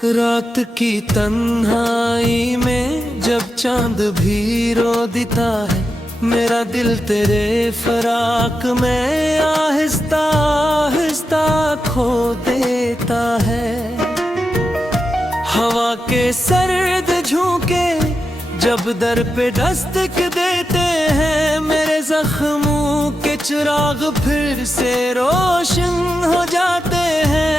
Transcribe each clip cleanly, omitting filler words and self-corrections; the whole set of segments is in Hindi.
रात की तन्हाई में जब चांद भी रो देता है, मेरा दिल तेरे फराक में आहिस्ता आहिस्ता खो देता है। हवा के सर्द झोंके जब दर पे दस्तक देते हैं, मेरे जख्मों के चिराग फिर से रोशन हो जाते हैं।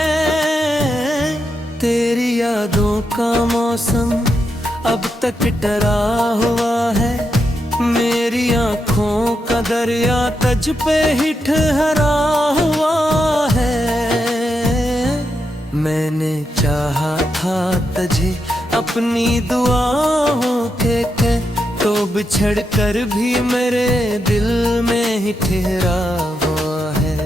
तेरी यादों का मौसम अब तक डरा हुआ है, मेरी आँखों का दरिया तुझ पे ही ठहरा हुआ है। मैंने चाहा था तुझे अपनी दुआओं के तो बिछड़ कर भी मेरे दिल में ही ठहरा हुआ है।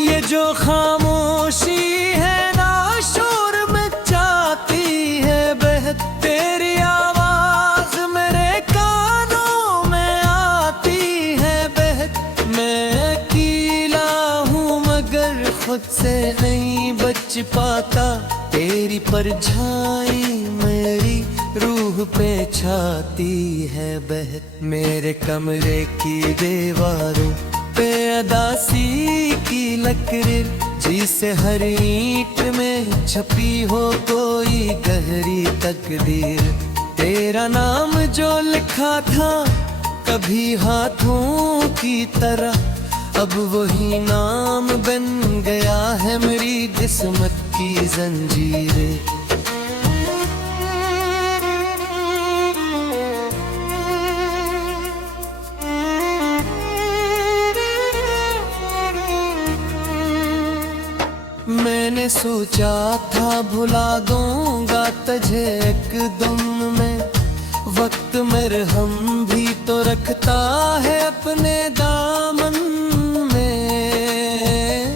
ये जो खामोशी है ना शोर मचाती है, बहक तेरी आवाज मेरे कानों में आती है बहक। मैं अकेला हूँ मगर खुद से नहीं बच पाता, तेरी परछाई मेरी रूह पे छाती है बहक। मेरे कमरे की दीवारों पे अदासी की लकीर, जिसे हर ईंट में छपी हो कोई गहरी तकदीर। तेरा नाम जो लिखा था कभी हाथों की तरह, अब वही नाम बन गया है मेरी किस्मत की जंजीरें। मैंने सोचा था भुला दूंगा तुझे एक दम में, वक्त मेरे हम भी तो रखता है अपने दामन में।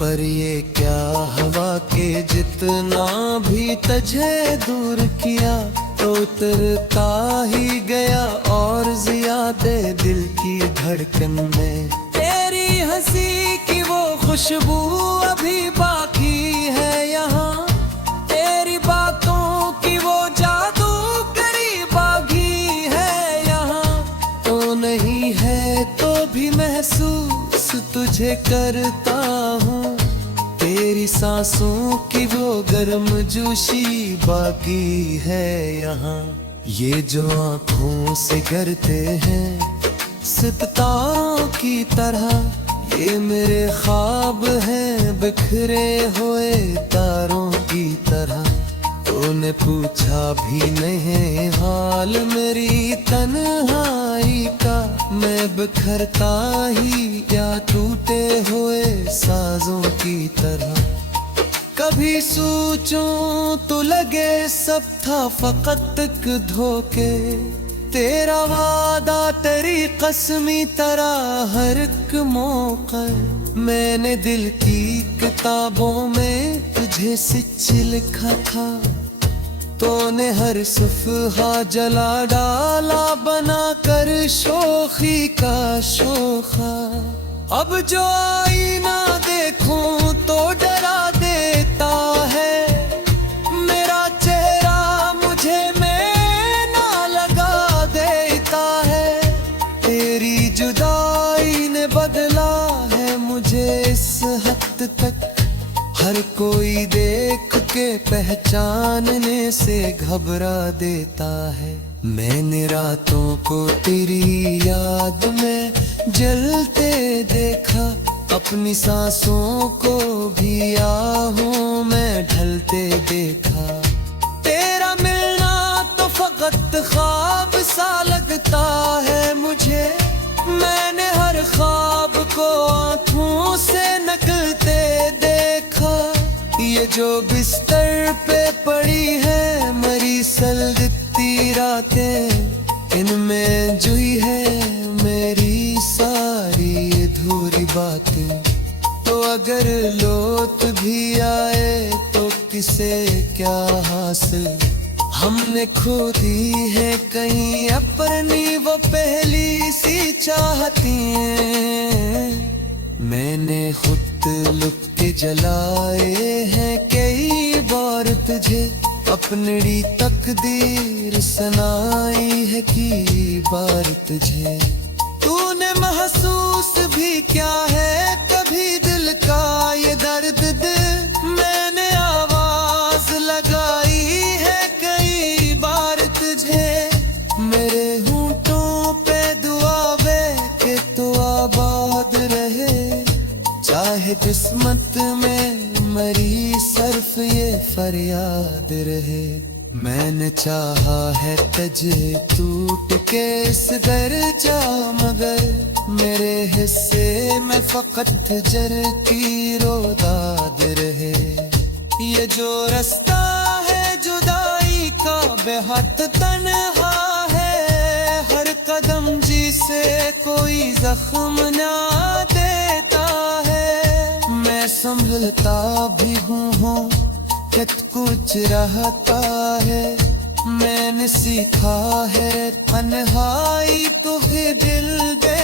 पर ये क्या हवा के जितना भी तुझे दूर किया, तो उतरता ही गया और ज्यादा दिल की धड़कन में। तेरी हंसी की वो खुशबू अभी बाकी है यहाँ, तेरी बातों की वो जादू करी बागी है यहाँ। तो नहीं है तो भी महसूस तुझे करता हूँ, तेरी सांसों की वो गर्म जोशी बाकी है यहाँ। ये जो आँखों से गिरते हैं सितारों की तरह, ये मेरे ख्वाब हैं बिखरे हुए तारों की तरह। तूने पूछा भी नहीं हाल मेरी तन्हाई का, मैं बिखरता ही या टूटे हुए साजों की तरह। कभी सोचूं तो लगे सब था फकत एक धोखे, तेरा वादा तेरी कसमी तरह हर एक मौका। मैंने दिल की किताबों में तुझे सच लिखा था, तूने हर सफ़हा जला डाला बना कर शोखी का शोखा। अब जो आईना देखूं तो डरा देता है, मेरा चेहरा मुझे जुदाई ने बदला है मुझे इस हद तक। हर कोई देख के पहचानने से घबरा देता है। मैंने रातों को तेरी याद में जलते देखा, अपनी सांसों को भी आहों में ढलते देखा। तेरा मिलना तो फकत ख्वाब सा लगता है मुझे, मैंने हर ख्वाब को आँखों से नकलते देखा। ये जो बिस्तर पे पड़ी है मरी सलगती रातें, इनमें जुई है मेरी सारी अधूरी बातें। तो अगर लौट भी आए तो किसे क्या हासिल, हमने खो दी है कहीं अपनी वो पहली सी चाहती मैंने खुद लुक के जलाए हैं कई बार तुझे अपनी तकदीर सुनाई है की बार तुझे तूने महसूस भी क्या है कभी दिल का ये दर्द दे मैंने आवाज लगाई है कई बार तुझे मेरे होंठों पे दुआ वे के तो आबाद रहे चाहे किस्मत में मरी सर्फ ये फरियाद रहे मैंने चाहा है तुझे टूट के इस दर जा मगर मेरे हिस्से में फकत जर की रोदाद रहे ये जो रास्ता है जुदाई का बेहद तन्हा है हर कदम जिसे कोई जख्म ना देता है मैं संभलता भी हूँ कुछ रहता है मैंने सीखा है तन्हाई तो भी दिल दे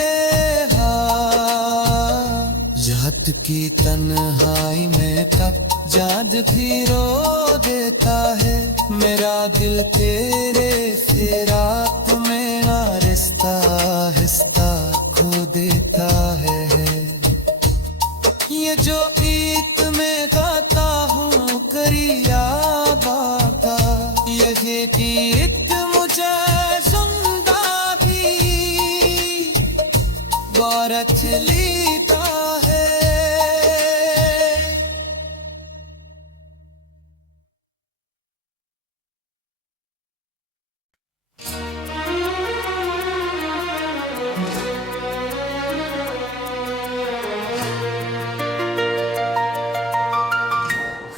जात की तन्हाई में तब जाद भी रो देता है मेरा दिल तेरे फिराक में आहिस्ता आहिस्ता खो देता है ये जो गीत में गाता हूँ करिया बाता यही गीत मुझे सुनता भी गौरच लीता है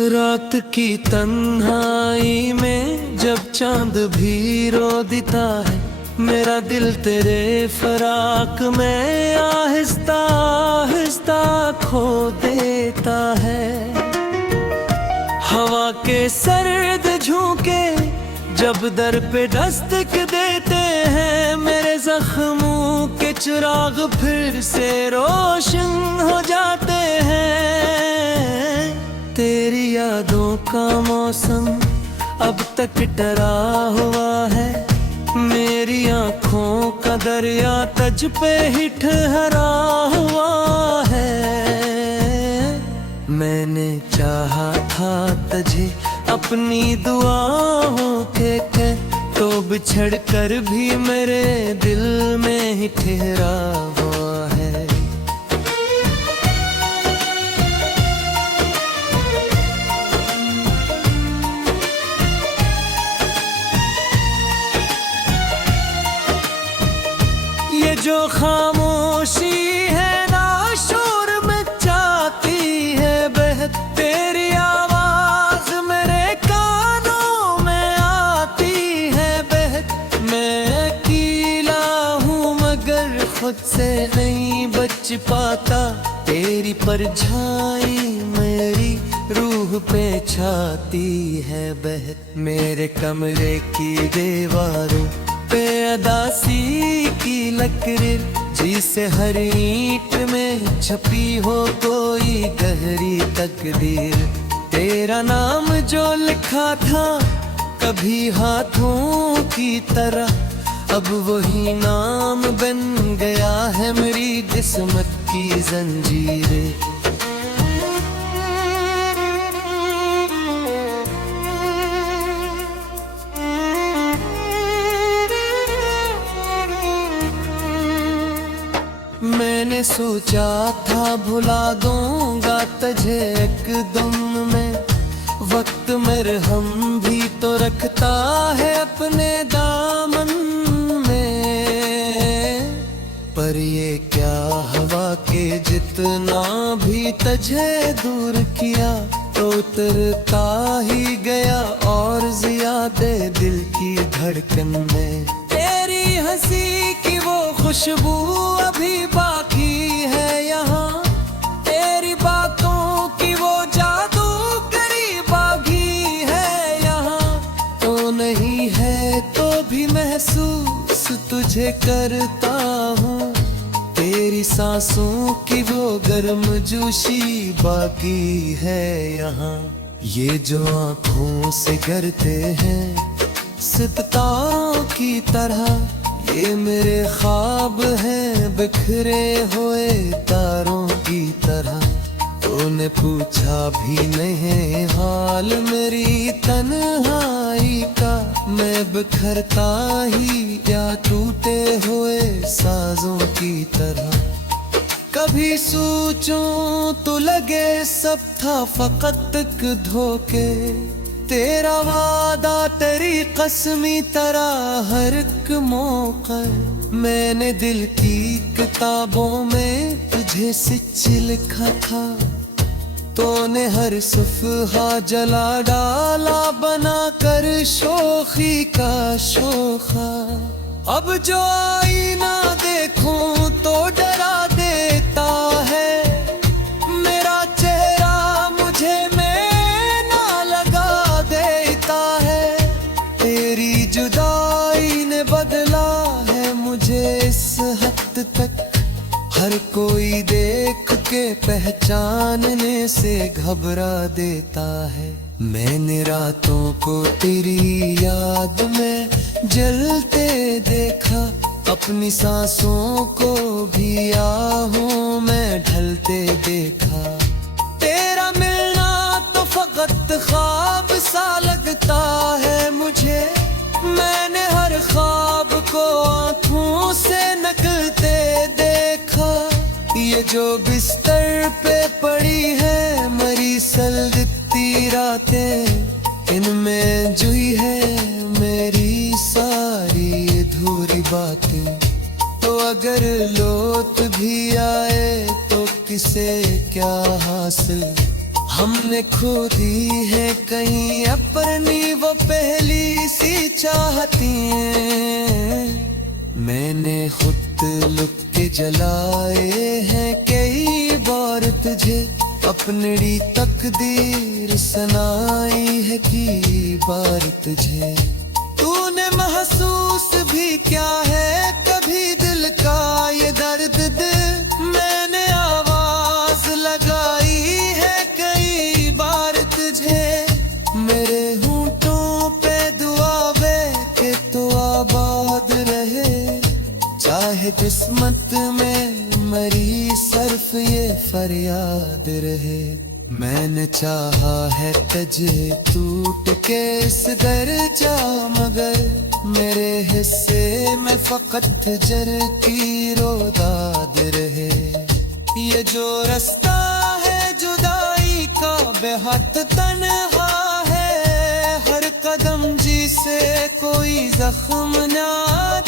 रात की तन्हाई में जब चांद भी रो देता है मेरा दिल तेरे फराक में आहिस्ता आहिस्ता खो देता है हवा के सर्द झोंके जब दर पे दस्तक देते हैं मेरे जख्मों के चिराग फिर से रोशन हो जाते हैं तेरी यादों का मौसम अब तक डरा हुआ है मेरी आँखों का दरिया तुझ पे ही ठहरा हुआ है मैंने चाहा था तुझे अपनी दुआओं के तो बिछड़ कर भी मेरे दिल में ही ठहरा हुआ है जो खामोशी है ना शोर मचाती है बहक तेरी आवाज मेरे कानों में आती है बहक मैं अकेला हूँ मगर खुद से नहीं बच पाता तेरी परछाई मेरी रूह पे छाती है बहक मेरे कमरे की दीवारों पे अदासी की लकीर जिसे हर ईंट में छपी हो कोई गहरी तकदीर तेरा नाम जो लिखा था कभी हाथों की तरह अब वही नाम बन गया है मेरी किस्मत की जंजीरें मैंने सोचा था भुला दूंगा तुझे एक दम में वक्त मेरे हम भी तो रखता है अपने दामन में पर ये क्या हवा के जितना भी तुझे दूर किया तो उतरता ही गया और ज्यादा दिल की धड़कन में तेरी हंसी की वो खुशबू अभी बाकी है यहाँ तेरी बातों की वो जादू करीब बागी है यहाँ तो नहीं तुझे करता हूँ। तेरी सांसों की वो गर्म जोशी बाकी है यहाँ। ये जो आँखों से गिरते हैं सितारों की तरह, ये मेरे ख्वाब हैं बिखरे हुए तारों की तरह। तूने पूछा भी नहीं हाल मेरी तन्हाई का, मैं बिखरता ही या टूटे हुए साजों की तरह। कभी सोचूं तो लगे सब था फकत एक धोखे, तेरा वादा तेरी कसमी तरह हर एक मौका। मैंने दिल की किताबों में तुझे सच लिखा था, तूने हर सफ़हा जला डाला बना कर शोखी का शोखा। अब जो आईना देखूं तो डरा देता है, मेरा चेहरा मुझे में ना लगा देता है। तेरी जुदाई ने बदला है मुझे इस हद तक, हर कोई देख के पहचानने से घबरा देता है। मैंने रातों को तेरी याद में जलते देखा, अपनी सांसों को भी आहों में ढलते देखा। तेरा मिलना तो फकत ख्वाब सा लगता है मुझे, मैंने हर ख्वाब को आँखों से नकलते देखा। ये जो बिस्तर पे पड़ी है मरी सलगती रातें, इनमें जुई है मेरी सारी अधूरी बातें। तो अगर लौट भी आए तो किसे क्या हासिल, हमने खो दी है कहीं अपनी वो पहली सी चाहती हैं। मैंने खुद लुक के जलाए हैं कई बार तुझे, अपनी तकदीर सुनाई है की बार तुझे। तूने महसूस भी क्या है कभी दिल का ये दर्द दे, मैंने आवाज लगाई है कई बार तुझे। मेरे होंठों पे दुआवे के तो आबाद रहे, चाहे किस्मत में मरी सर्फ ये फरियाद रहे। मैंने चाहा है तुझे टूट के इस घर जा, मगर मेरे हिस्से में फकत जर की रोदाद रहे। ये जो रास्ता है जुदाई का बेहद तन्हा है, हर कदम जिसे कोई जख्म ना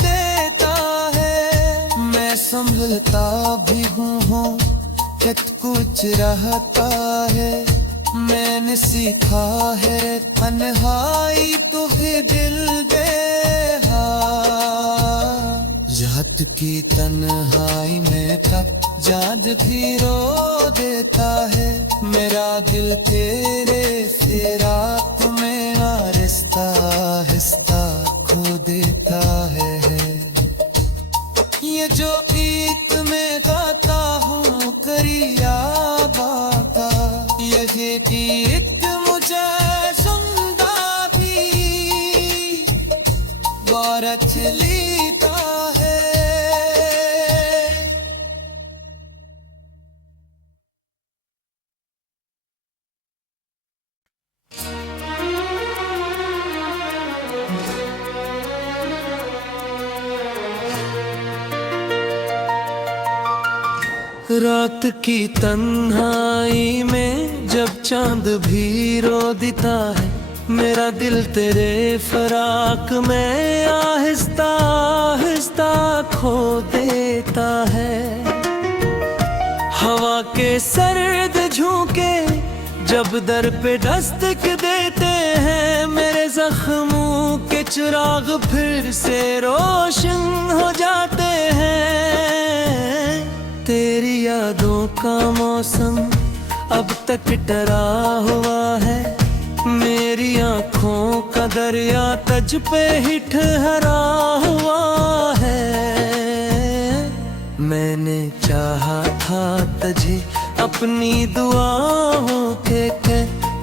देता है। मैं संभलता भी हूँ कित कुछ रहता है, मैंने सीखा है तन्हाई तो भी दिल बेहा। रात की तन्हाई में तक जाद भी रो देता है, मेरा दिल तेरे से रात में आहिस्ता आहिस्ता खो देता है। ये जो गीत में गाता हूँ करिया बाका, ये गीत मुझे सुनता भी बार चलीता है। रात की तन्हाई में जब चांद भी रो देता है, मेरा दिल तेरे फराक में आहिस्ता आहिस्ता खो देता है। हवा के सर्द झोंके जब दर पे दस्तक देते हैं, मेरे जख्मों के चिराग फिर से रोशन हो जाते हैं। तेरी यादों का मौसम अब तक डरा हुआ है, मेरी आँखों का दरिया तुझ पे ही ठहरा हुआ है। मैंने चाहा था तुझे अपनी दुआओं के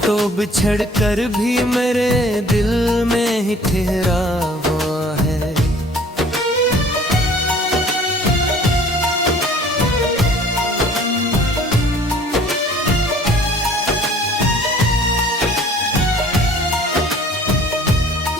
तो बिछड़ कर भी मेरे दिल में ही ठहरा हुआ है।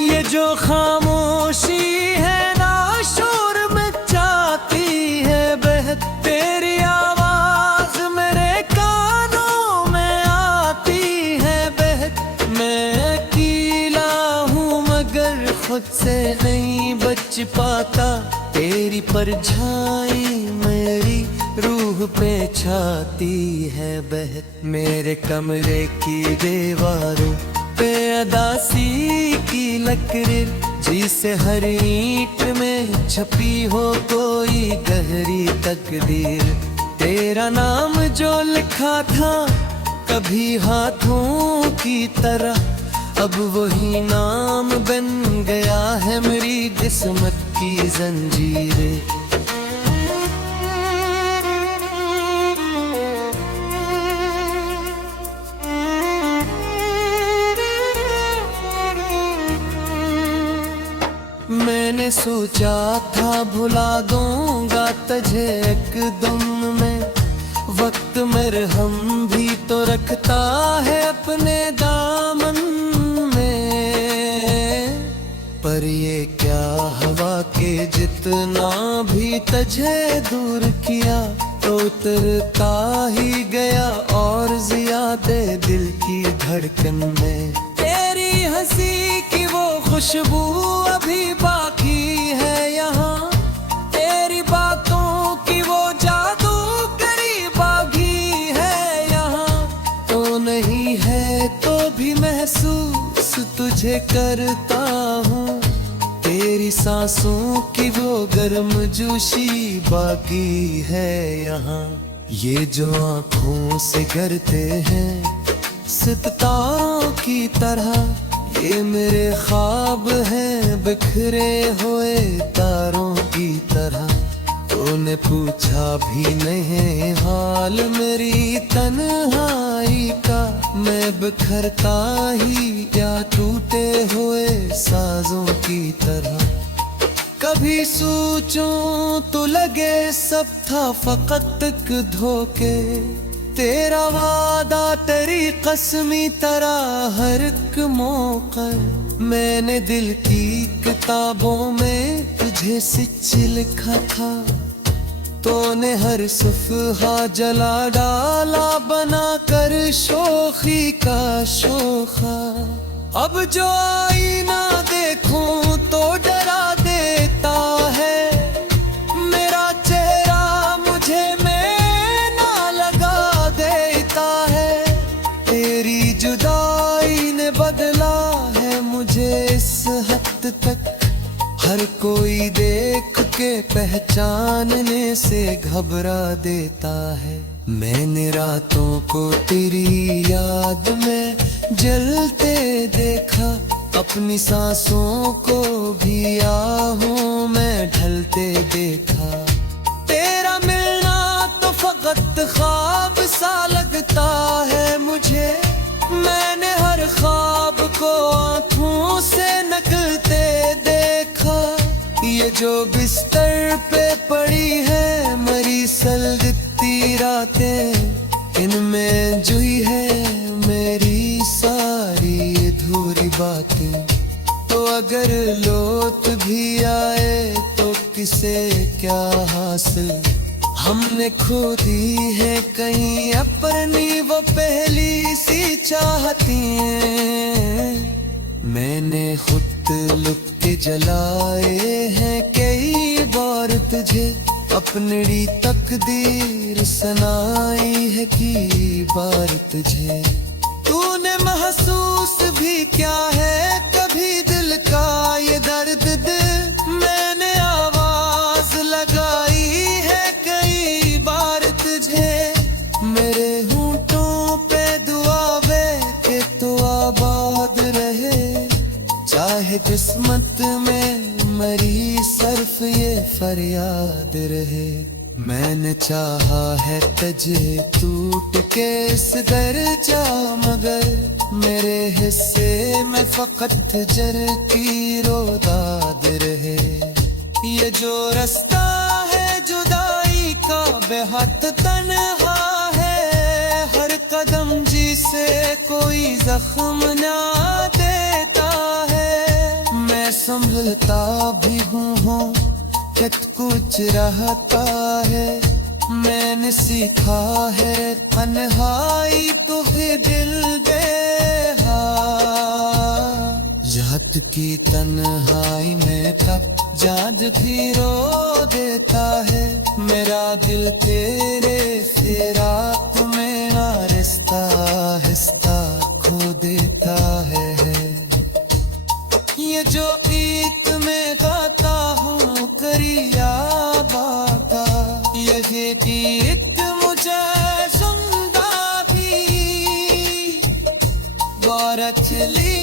ये जो खामोशी है ना शोर मचाती है बहक, तेरी आवाज मेरे कानों में आती है बहक। मैं अकेला हूँ मगर खुद से नहीं बच पाता, तेरी परछाई मेरी रूह पे छाती है बहक। मेरे कमरे की दीवारों पे अदासी की लकीर, जिसे हर ईंट में छपी हो कोई गहरी तकदीर। तेरा नाम जो लिखा था कभी हाथों की तरह, अब वही नाम बन गया है मेरी किस्मत की जंजीरें। मैंने सोचा था भुला दूंगा तुझे एक दम में, वक्त मेरे हम भी तो रखता है अपने दामन में। पर ये क्या हवा के जितना भी तुझे दूर किया, तो उतरता ही गया और ज्यादा दिल की धड़कन में। तेरी हंसी की वो खुशबू अभी बाकी है यहाँ, तेरी बातों की वो जादू करीब बागी है यहाँ। तो नहीं है तो भी महसूस तुझे करता हूँ, तेरी सांसों की वो गर्म जोशी बाकी है यहाँ। ये जो आँखों से गिरते हैं सितारों की तरह, ये मेरे ख्वाब हैं बिखरे हुए तारों की तरह। तूने पूछा भी नहीं हाल मेरी तन्हाई का, मैं बिखरता ही या टूटे हुए साजों की तरह। कभी सोचूं तो लगे सब था फकत एक धोखे, तेरा वादा तेरी कसमी तरह हर एक मौका। मैंने दिल की किताबों में तुझे सच लिखा था, तूने हर सफ़हा जला डाला बना कर शोखी का शोखा। अब जो आईना देखूं तो डरा देता है, मेरा चेहरा मुझे ना लगा देता है। तेरी जुदाई ने बदला है मुझे इस हद तक, हर कोई देख के पहचानने से घबरा देता है। मैंने रातों को तेरी याद में जलते देखा, अपनी सांसों को भी आहों में ढलते देखा। तेरा मिलना तो फकत ख्वाब सा लगता है मुझे, मैंने हर ख्वाब को आँखों से नकलते देखा। ये जो बिस्तर पे पड़ी है मरी सलगती रातें, इनमें जुई है मेरी सारी अधूरी बातें। तो अगर लौट भी आए तो किसे क्या हासिल, हमने खो दी है कहीं अपनी वो पहली सी चाहती। मैंने खुद लुट के जलाए हैं कई बार तुझे, अपनी तकदीर सुनाई है की बार तुझे। तूने महसूस भी क्या है कभी दिल का ये दर्द दे, मैंने आवाज लगाई है कई बार तुझे। मेरे होंठों पे दुआ वे के तो आवाज चाहे किस्मत में मरी सर्फ ये फरियाद रहे। मैंने चाहा है तुझे टूट के इस दर जा, मगर मेरे हिस्से में फकत जर की रोदाद रहे। ये जो रास्ता है जुदाई का बेहद तन्हा है, हर कदम जिसे कोई जख्म ना देता है। मैं संभलता भी हूँ कित कुछ रहता है, मैंने सीखा है तन्हाई तो है दिल बेहा। रात की तन्हाई में कब जाग भी रो देता है, मेरा दिल तेरे से रात में आहिस्ता आहिस्ता खो देता है। ये जो ईद में गाता हूँ करिया बाका, यही गीत मुझे जिंदा भी गौर चली